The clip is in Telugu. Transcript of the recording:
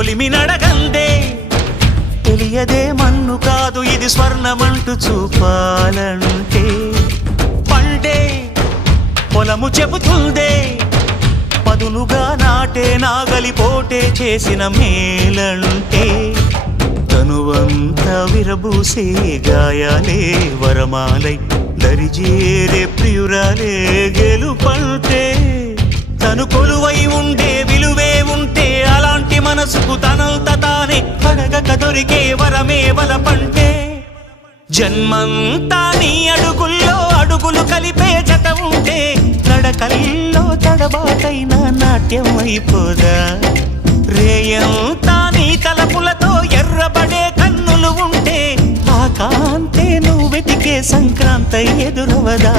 కొలిమి నడగందే తెలియదే మన్ను కాదు ఇది స్వర్ణమంటూ చూపాలంటే పండే పొలము చెబుతుందే పదునుగా నాటే నాగలిపోటే చేసిన మేలంటే తనువంతా విరబూసే గాయాలే వరమాలై దరిజేరే ప్రియురాలే గెలుపంటే తను కొలువై ఉండే విలువే ఉంటే అలాంటి మనసుకు తనంత తానే అడగక దొరికే వరమే వలపంటే జన్మంతా నీ అడుగుల్లో అడుగులు కలిపే జత ఉంటే నడకల్లో తడబాటైన నాట్యం అయిపోదా రేయంతా నీ తలపులతో ఎర్రబడే కన్నులు ఉంటే ఆ కాంతే నువ్వు వెతికే సంక్రాంతి ఎదురవదా